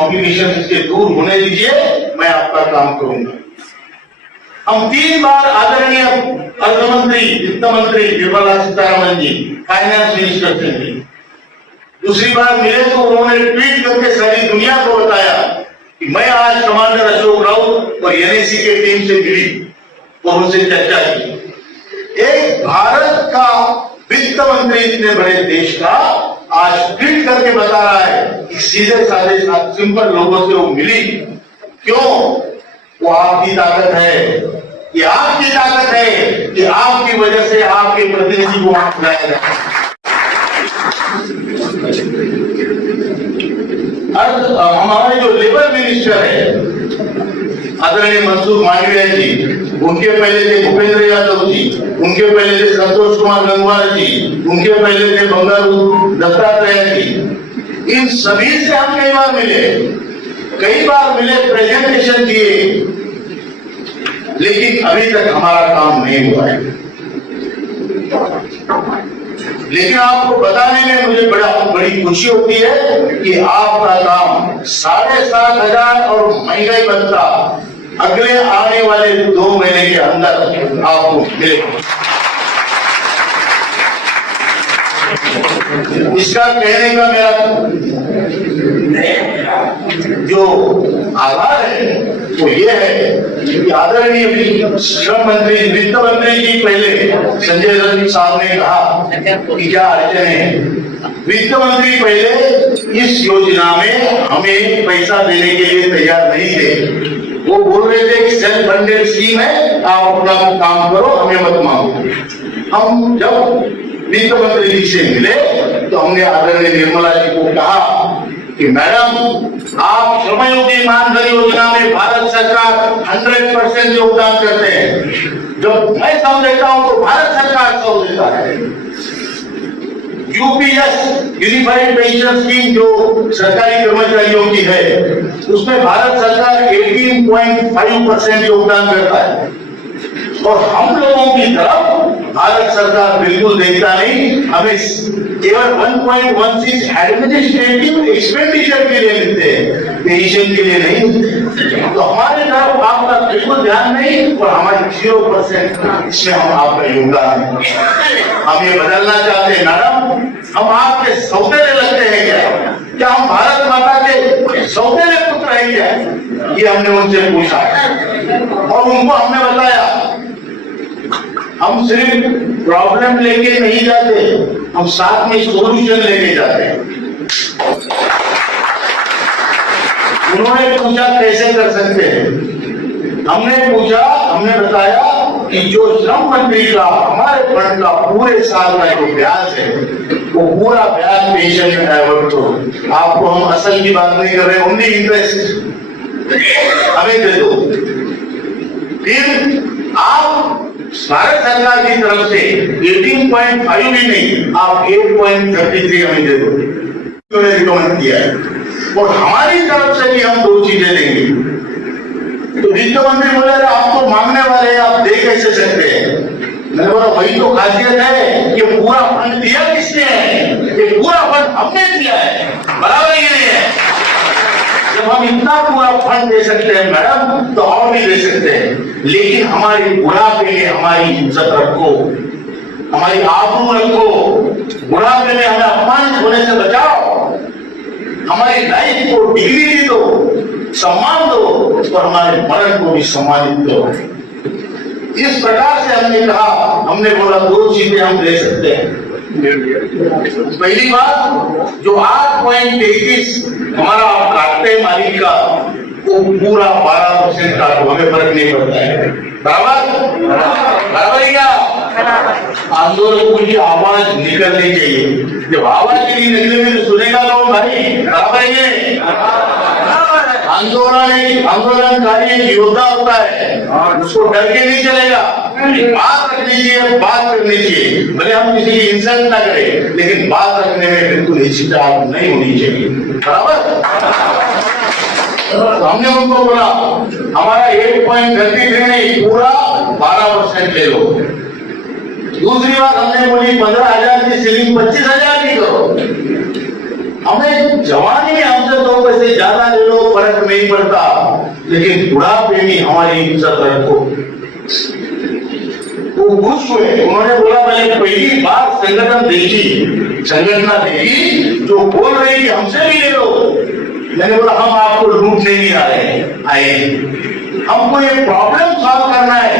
Complication से दूर होने दीजिए, मैं आपका काम करूंगा। हम 3 बार आदरणीय अर्थमंत्री, वित्त मंत्री निर्मला सीतारमण जी, फाइनेंस मिनिस्टर थे, दूसरी बार मिले तो उन्होंने ट्वीट करके सारी दुनिया को बताया कि मैं आज कमांडर अशोक राउत और एनएसी के टीम से मिली और उनसे चर्चा की। एक भारत का वित्त मंत्री इतने बड़े देश का आज ट्वीट करके बता रहा है कि सीधे साधे सिंपल लोगों से वो मिली। क्यों? वो आपकी ताकत है, ये आपकी ताकत है कि आपकी वजह से आपके प्रतिनिधि को वहां बुलाया जाए। हमारे जो लेबर मिनिस्टर है आदरणीय मनसुख मांडविया जी, उनके पहले थे भूपेंद्र यादव जी, उनके पहले थे संतोष कुमार गंगवार जी, उनके पहले थे बंगारू दत्तात्रेय जी। इन सभी से हम कई बार मिले, प्रेजेंटेशन दिए, लेकिन अभी तक हमारा काम नहीं हुआ है। लेकिन आपको बताने में मुझे बड़ी खुशी होती है कि आपका काम 7,500 और महंगाई भत्ता अगले आने वाले 2 महीने के अंदर आपको मिलेगा। इसका कहने का मेरा जो आधार है वो ये है कि आदरणीय श्रम मंत्री, वित्त मंत्री जी पहले संजय रंजन साहब ने कहा कि क्या अड़चने हैं। वित्त मंत्री पहले इस योजना में हमें पैसा देने के लिए तैयार नहीं थे। वो बोल रहे थे कि सेल्फ फंडेड स्कीम है, आप अपना काम करो, हमें मत मांगो। हम जब वित्त मंत्री जी से मिले तो हमने आदरणीय निर्मला जी को कहा कि मैडम, आप श्रमयोगी मानधन योजना में भारत सरकार 100% योगदान करते हैं। जब मैं सौ देता हूं तो भारत सरकार 100 देता है। यूपीएस यूनिफाइड पेंशन स्कीम जो सरकारी कर्मचारियों की है, उसमें भारत सरकार 18.5% योगदान करता है और हम लोगों की तरफ भारत सरकार बिल्कुल देखता नहीं, हमें केवल 1.16 एडमिनिस्ट्रेटिव एक्सपेंडिचर के लिए मिलते हैं, पेंशन के लिए नहीं। तो हमारे तरफ आपका बिल्कुल ध्यान नहीं और हमारे 0% इसमें हम आपका योगदान है। हम ये बदलना चाहते हैं मैडम, हम आपके सौतेले लगते हैं क्या हम भारत माता के सौतेले पुत्र हैं क्या? ये हमने उनसे पूछा और उनको हमने बताया हम सिर्फ प्रॉब्लम लेके नहीं जाते, हम साथ में सॉल्यूशन लेके जाते हैं। उन्होंने पूछा कैसे कर सकते हैं, हमने बताया कि जो श्रम मंत्री का हमारे फंड का पूरे साल का जो ब्याज है वो पूरा ब्याज पेंशन में डाइवर्ट हो। आपको हम असल की बात नहीं कर रहे, ओनली इंटरेस्ट हमें दे दो। फिर आप भारत सरकार की तरफ से 18.5 भी नहीं, आप 8.33 हमें दे दो, रिकमेंड किया है। और हमारी तरफ से भी हम 2 चीजें देंगे। तो वित्त मंत्री बोले आप तो मांगने वाले हैं, आप दे कैसे सकते हैं? मैंने बोला वही तो खासियत है, ये पूरा फंड दिया किसने है? ये पूरा फंड हमने दिया है, बराबर ये नहीं है। जब हम इतना पूरा फंड दे सकते हैं मैडम तो और भी दे सकते हैं, लेकिन हमारी बुढ़ापे में हमारी इज्जत रखो, हमारी आबरू रखो, बुढ़ापे में हमें अपमानित होने से बचाओ, हमारी लाइफ को डिग्निटी दो, सम्मान दो और हमारे मरण को भी सम्मानित दो। इस प्रकार से हमने कहा, हमने बोला 2 चीजें हम दे सकते हैं। पहली बात, जो 8.33 हमारा आप काटते हैं मालिक का, वो पूरा 12% काटो, हमें फर्क नहीं पड़ता है। बराबर क्या? आंदोलन की आवाज निकलनी चाहिए। जब आवाज के लिए निकलेगी तो सुनेगा लोग भाई, बराबर है। आंदोलनकारी एक योद्धा होता है और उसको डर के नहीं चलेगा, बात रखनी चाहिए, बात करनी चाहिए। भले हम किसी की इंसल्ट ना करें, लेकिन बात रखने में बिल्कुल हिचकिचाहट नहीं होनी चाहिए, बराबर। तो हमने उनको बोला हमारा 8.33 नहीं, पूरा 12% ले लो। दूसरी बात हमने बोली 15,000 की सीलिंग 25,000 की करो। हमें जवानी में हमसे 2 पैसे ज्यादा ले लो, नहीं पड़ता, लेकिन बुढ़ापे में हमारी इज्जत रखो। वो खुश हुए, उन्होंने बोला मैंने पहली बार संगठन देखी, संगठना देखी जो बोल रही कि हमसे भी ले लो। मैंने बोला हम आपको लूटने नहीं आए, हमको ये प्रॉब्लम सॉल्व करना है।